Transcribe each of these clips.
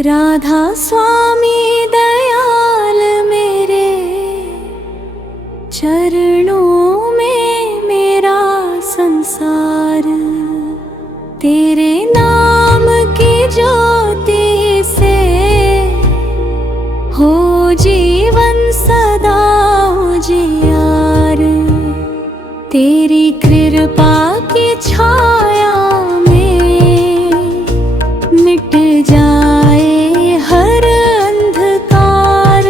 राधा स्वामी दयाल मेरे, चरणों में मेरा संसार। तेरे नाम की ज्योति से हो जीवन सदा उजियार। तेरी कृपा की छाया में मिट जाए हर अंधकार।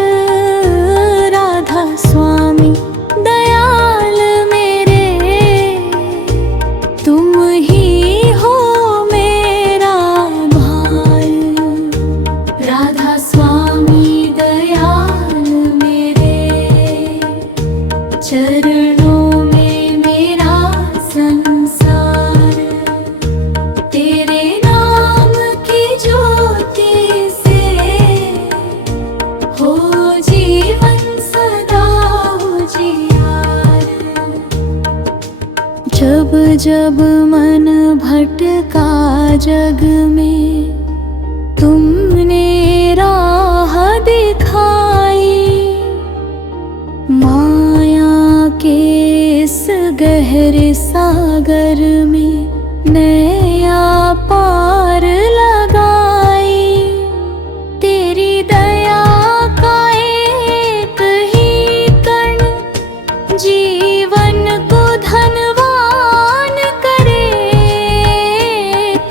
राधा स्वामी दयाल मेरे, तुम ही हो मेरा भार। राधा स्वामी दयाल मेरे, चरणों में मेरा संसार। तेरे नाम की ज्योति से हो जीवन सदा उजियार। जब जब मन भटका जग में, तुमने राह दिखाई। माया के इस गहरे सागर में नैया पार लगाई। तेरी दया का एक ही कण जीवन को धनवान करे।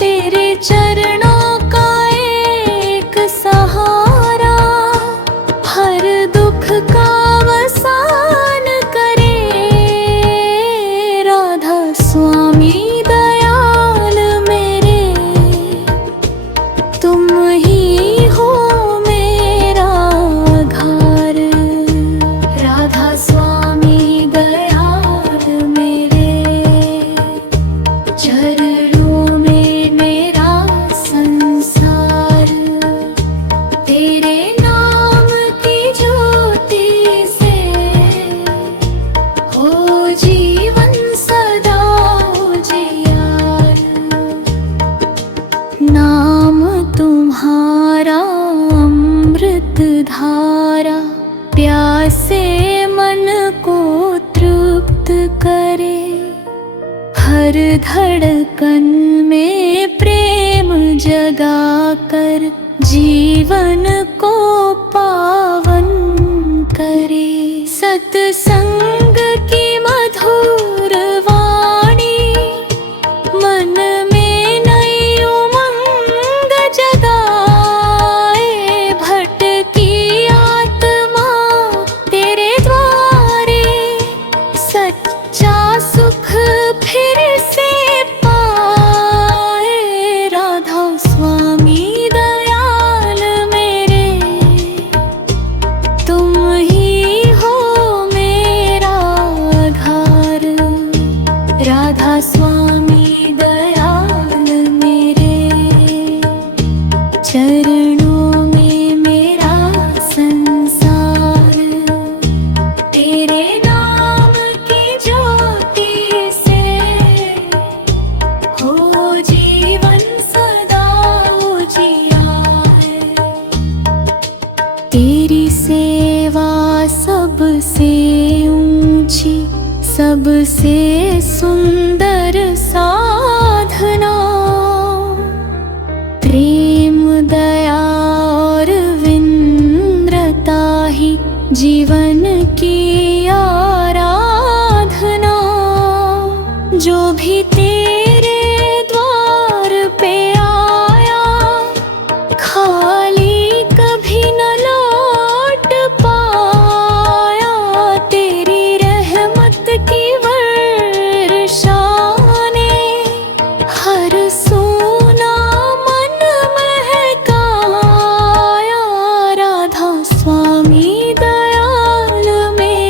तेरे चरणों का एक सहारा हर दुख का अवसान करे। राधा स्वामी दयाल मेरे, तुम ही हो मेरा आधार। राधा स्वामी दयाल मेरे, चरणों में मेरा संसार। तेरे नाम की ज्योति से हो जीवन सदा उजियार। नाम तुम्हारा अमृत धारा, प्यासे मन को तृप्त करे। हर धड़कन में प्रेम जगा कर जीवन को पावन करे। सत्संग की मधुर वाणी मन में नई उमंग जगाए। भटकी आत्मा तेरे द्वारे, सच्चा सुख फिर से पाए। राधा स्वामी दयाल मेरे, तुम ही हो मेरा आधार। राधा स्वामी दयाल मेरे, चरणों में मेरा संसार। तेरे नाम की ज्योति से हो जीवन सदा उजियार। तेरी सेवा सबसे ऊंची, सबसे सुंदर साधना। प्रेम दया और विनम्रता ही जीवन की आराधना। जो भी तेरे द्वार पे आया, खाली कभी न लौट पाया। तेरी रहमत की वर्षा ने हर सूना मन महकाया। राधा स्वामी दयाल मेरे,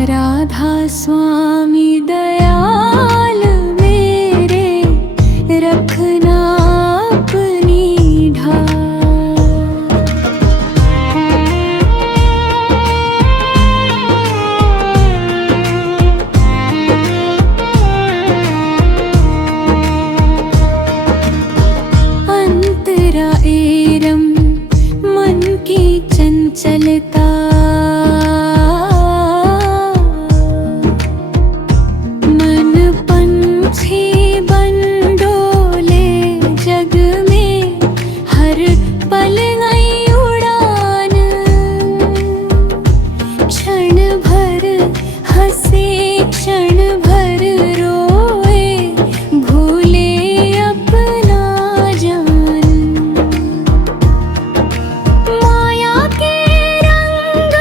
राधा स्वामी दयाल मेरे, रखना अपनी ढाल। अंतरा एरम मन की चंचलता, मन पंछी बन डोले जग में, हर पल नई उड़ान। क्षण भर हंसे क्षण भर रोए, भूले अपना जान। माया के रंग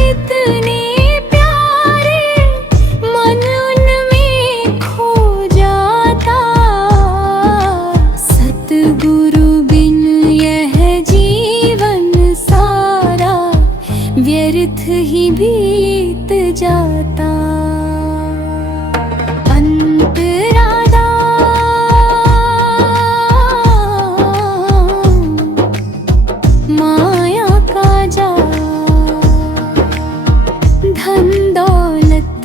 इतने प्यारे, मन उनमें खो जाता। सतगुरु बिन यह जीवन सारा, व्यर्थ ही बीत जाता। अंतराधा माया का जाल, धन दौलत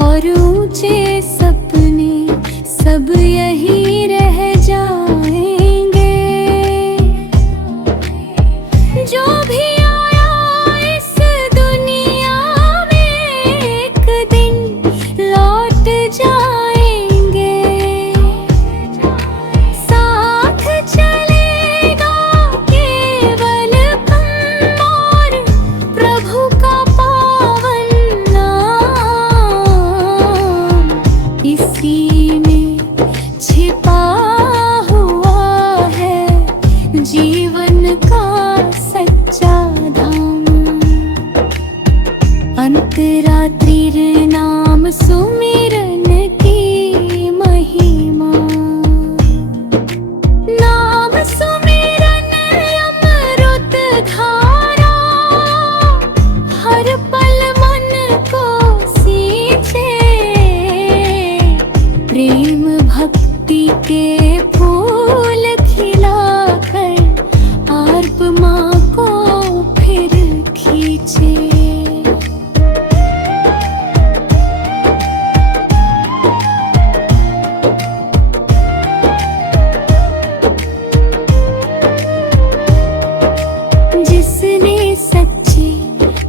और ऊंचे सपने, सब यही रह जाएंगे। जो भी आया इस दुनिया में, एक दिन लौट जाएंगे। साथ चलेगा केवल हम और प्रभु का पावन नाम। इसी में छिपा हुआ है जीवन का सच्चा धाम। अंतरात्रि नाम सुमिरन की महिमा, नाम सुमिरन अमृत धारा, हर पल मन को सींचे। प्रेम भक्ति के फूल खिलाकर, आत्मा को फिर खींचे। जिसने सच्चे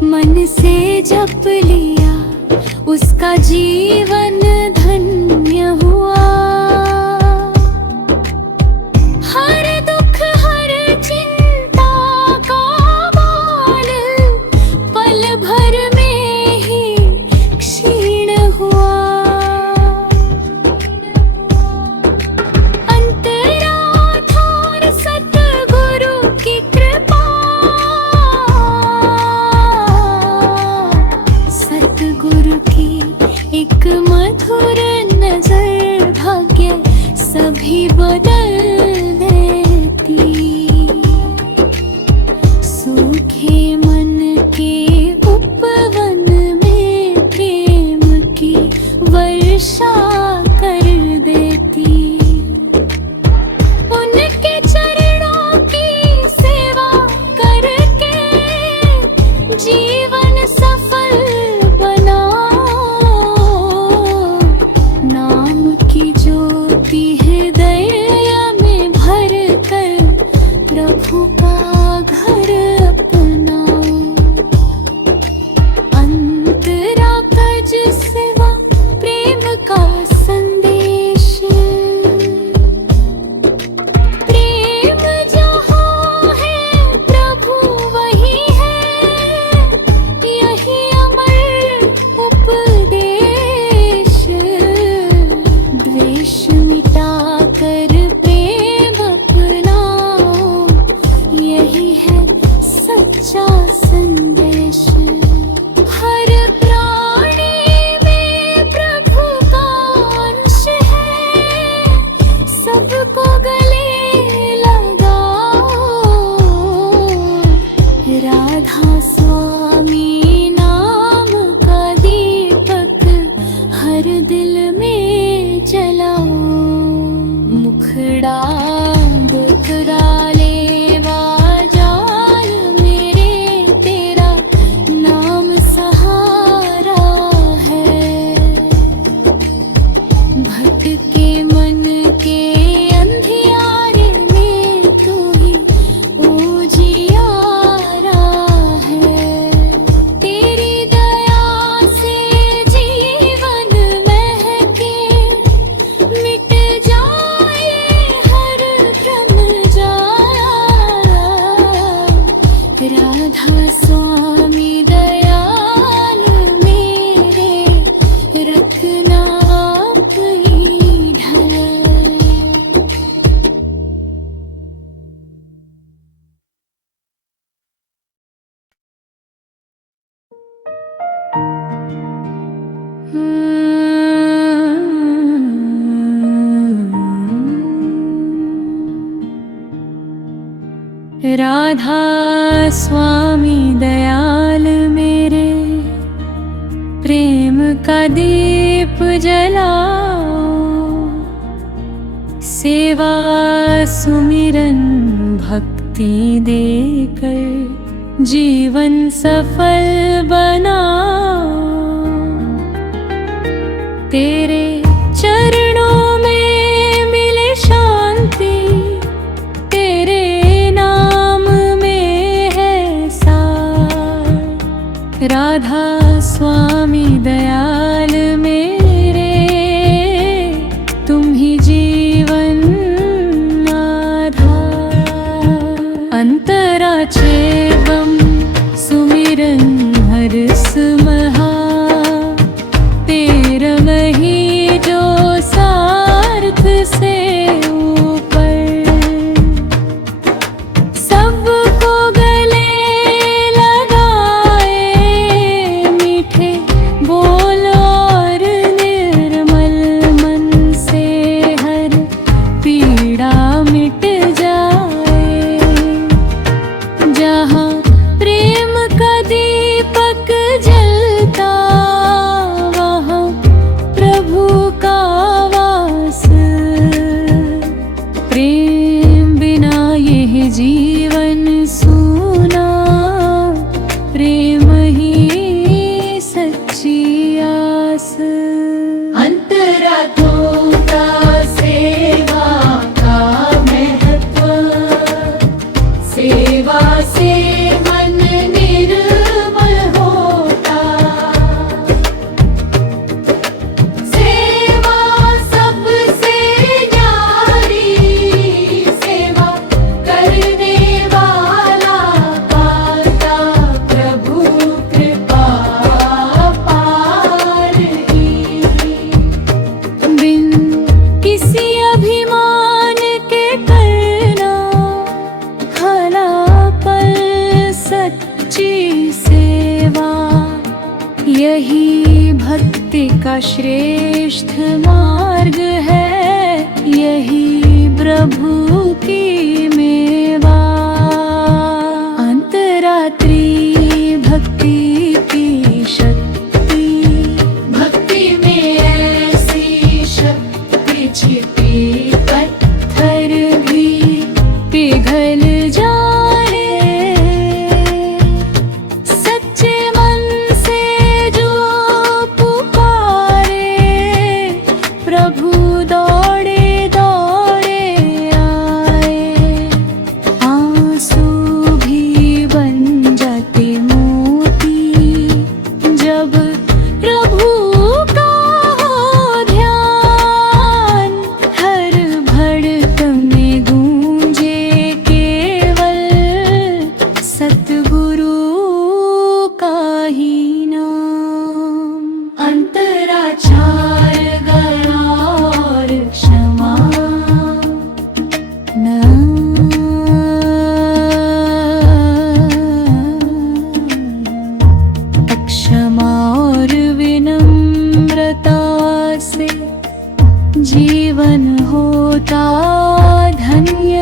मन से जप लिया, उसका जीवन धन्य हुआ। हर दुख हर चिंता का बाल, पल भर में ही क्षीण हुआ। अंतराधार सतगुरु की कृपा, सतगुरु की एक मधुर नजर, भाग्य सभी बदल देती। सूखे मन के उपवन में, प्रेम की वर्षा कर देती। उनके चरणों की सेवा करके, जीवन सफल बनाओ। नाम की ज्योति हृदय में भर कर, प्रभु का घर अपनाओ। अंतरा का सिवा प्रेम का राधा स्वामी दयाल मेरे, प्रेम का दीप जलाओ। सेवा सुमिरन भक्ति देकर जीवन सफल बनाओ। तेरे चरणों में मिले शांति, तेरे नाम में है सार। राधा स्वामी दयाल मेरे, तुम ही जीवन आधार। अंतरा चेवम सुमिरन हरस महा, तेरमही जो सार्थ से ऊपर। सबको गले लगाए मीठे बोल और निर्मल मन से हर पीड़ा मिट जाए। जहाँ प्रेम का दीपक जलता, वहाँ प्रभु का वास। प्रेम बिना यह जीवन सूना, प्रेम ही सच्ची आस। अंतरात्मा का सेवा का महत्व, सेवा से मन निर्मल होता। सेवा सबसे न्यारी, सेवा करने वाला पाता प्रभु कृपा पार ही। बिन किसी अभिमान के करना, भला पल सच्ची सेवा। यही भक्ति का श्रेष्ठ मार्ग है, यही प्रभु की मेवा। अंतरात्रि भक्ति की शक्ति, भक्ति में ऐसी शक्ति छिपी, पत्थर भी पिघल जाए। सच्चे मन से जो पुकारे, प्रभु दौड़े दौड़े आए। आंसू भी बन जाते मोती, जब प्रभु का हो ध्यान। हर धड़कन में गूंजे केवल सतगुरु का ही नाम। अंतराचार गया और क्षमा अक्षमा और विनम्रता से जीवन होता धन्य।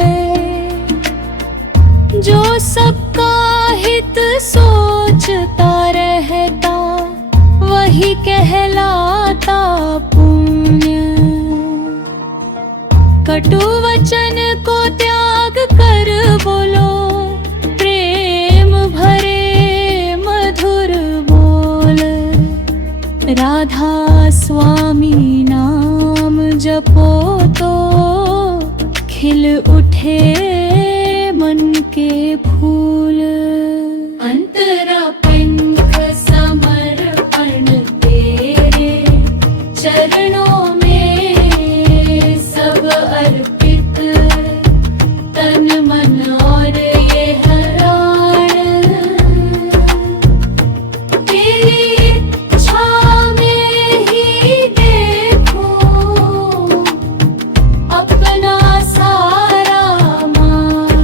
जो सबका हित सोचता रहता, वही कहलाता पुण्य। कटु वचन को त्याग कर बोलो, प्रेम भरे मधुर बोल। राधा स्वामी नाम जपो तो खिल उठे मन के फूल। अंतरा पिंक समर्पण तेरे चरणों में सब अर्पित। तन मन और ये हराण, तेरी इच्छा में ही देखो अपना सारा मान।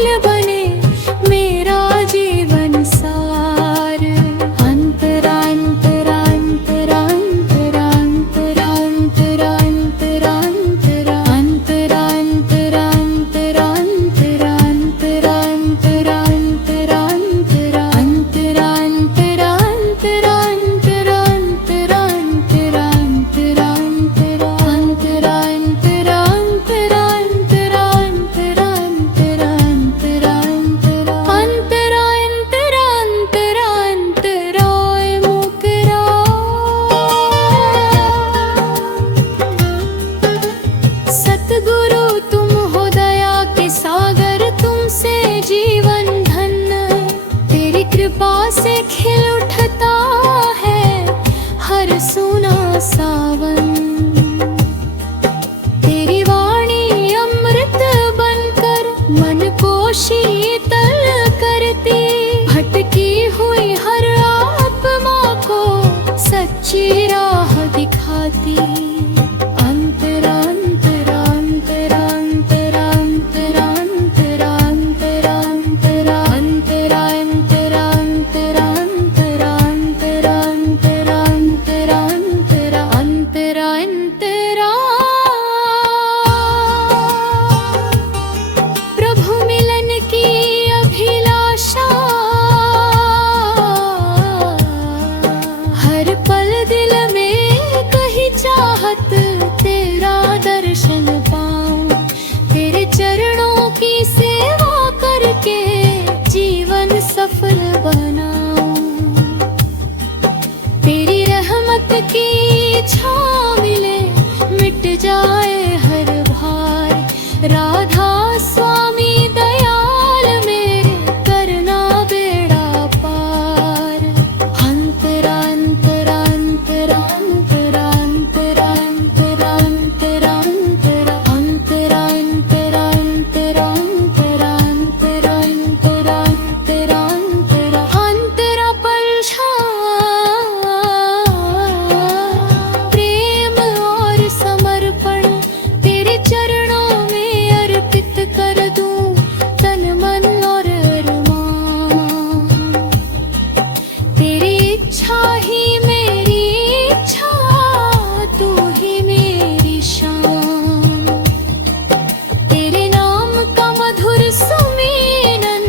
स्वामी दयाल मेरे करना बेड़ा पार। अंतरा अंतरा अंतरा अंतरा अंतरा अंतरा अंतरा अंतरा अंतरा अंतरा अंतरा अंतरा अंतरा अंतरा अंतरा अंतरा अंतरा पलछा प्रेम और समर्पण तेरे चरणों में अर्पित कर दूं तन मन और अरमान। तेरी इच्छा ही मेरी इच्छा, तू ही मेरी शान। तेरे नाम का मधुर सुमीनन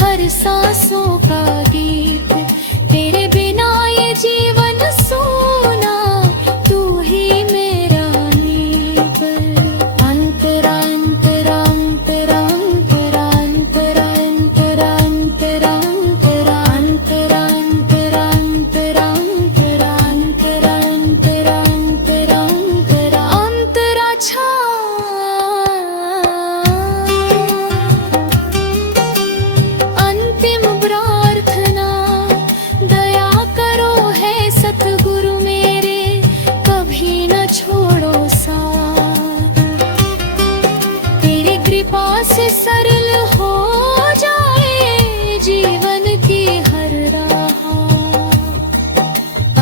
हर सांसों का गीत। तेरे बिना ये जीवन सूना, तू ही मेरा नीत। अंतरा अंतरा अंतरा अंतरा अंतरा अंतरा अंतरा अंतरा अंतरा अंतरा अंतरा अंतरा अंतरा अंतरा अंतरा अंतरा अंतरा छा। अंतिम प्रार्थना दया करो है सतगुरु मेरे, कभी न छोड़ो साथ। तेरी कृपा से सरल हो जाए जीवन की हर राह।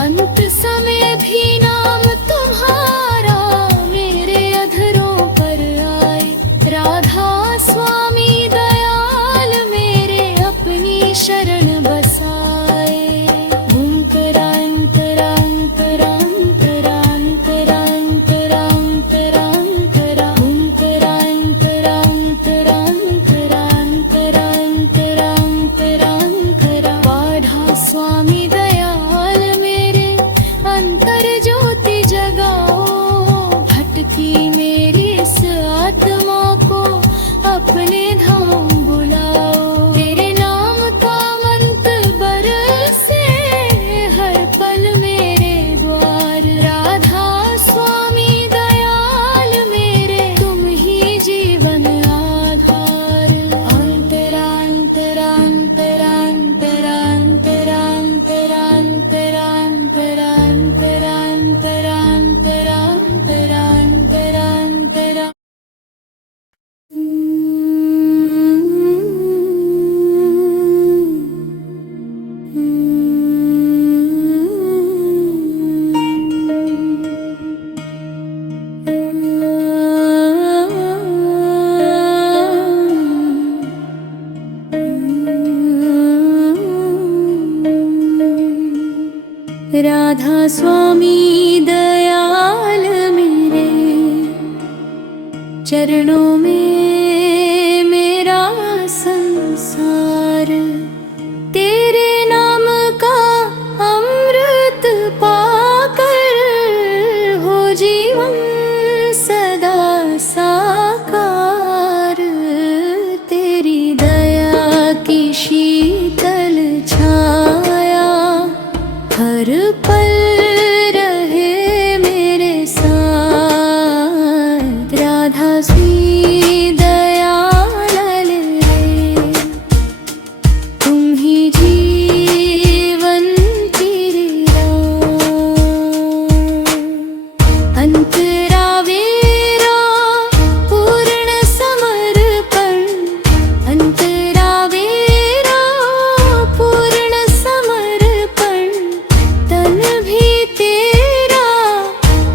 अंत समय भी नाम तुम्हारा मेरे अधरों पर आए। राधा स्वामी दयाल मेरे अपनी शरण बसाए। अंतरा अंतरा अंतरा अंतरा अंतरा अंतरा अंतरा अंतरा अंतरा अंतरा अंतरा अंतरा अंतरा अंतरा अंतरा अंतरा। बाधा स्वामी दयाल मेरे अंतर ज्योति जगाओ। भटकी मेरी इस आत्मा को अपने धाम बुलाओ। तेरे नाम का मंत्र बरसे हर पल मेरे द्वार। राधा स्वामी दयाल मेरे तुम ही जीवन आधार। अंतरा अंतरा अंतरा अंतरा अंतरा अंतरा अंतरा अंतरा अंतरा अंतरा अंतरा अंतरा अंतरा अंतरा। राधा स्वामी दयाल मेरे चरणों में मेरा संसार। तेरे नाम का अमृत पाकर हो जीवन सदा साकार। तेरी दया की शीतल छाया हर पल रहे मेरे साथ। राधा स्वामी दयाल रे तुम ही जीवन की राह। अंतरा वेरा पूर्ण समर्पण। अंतरा वेरा पूर्ण समर्पण। तन भी तेरा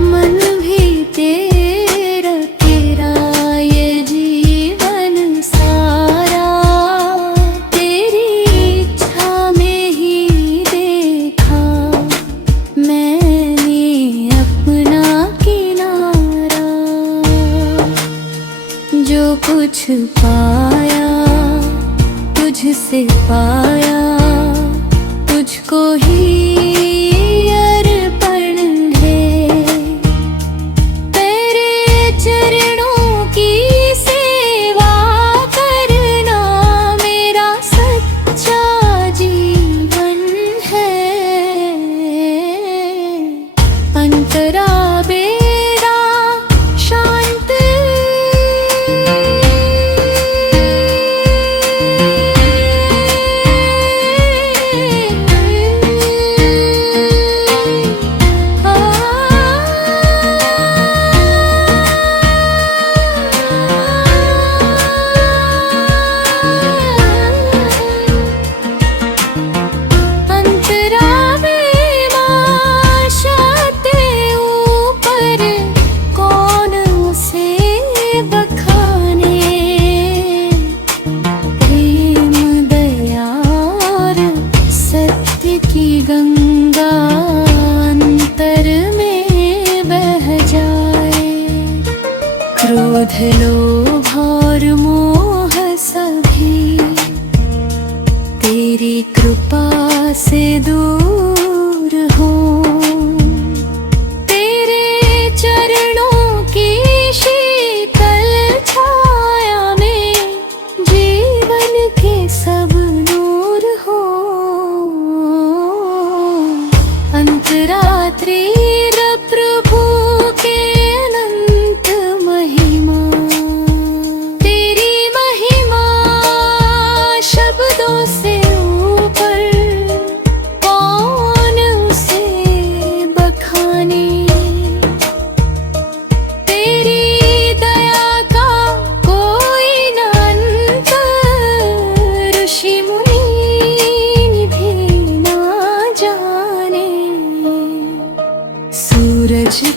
मन भी तेरा, तेरा ये जीवन सारा। तेरी इच्छा में ही देखा मैंने अपना किनारा। जो कुछ पाया तुझसे पाया, तुझको ही अर्पण है। तेरे चरणों की सेवा करना मेरा सच्चा जीवन है। अंतरा बेड़ा शांत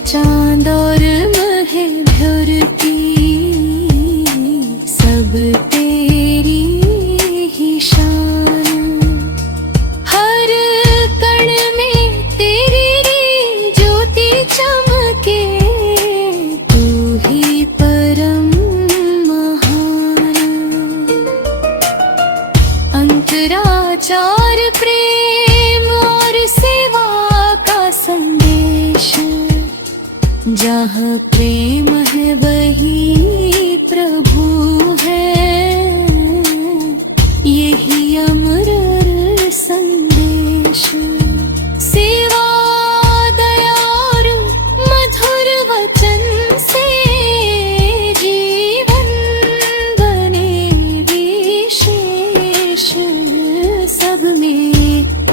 चांद और मह भ्योर की सब तेरी ही शान। हर कण में तेरी ज्योति चमके, तू ही परम महान। अंतराचार प्रेम और सेवा का संदेश, जहाँ प्रेम है वही प्रभु है, यही अमर संदेश। सेवा दया और मधुर वचन से जीवन बने विशेष। सब में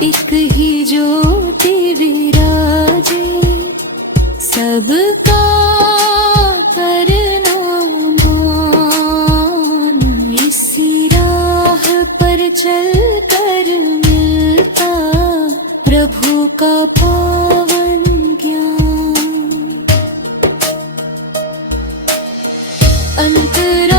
एक ही ज्योति विराजे, सबका करना मान। इसी राह पर चल कर मिलता प्रभु का पावन ज्ञान। अंतरा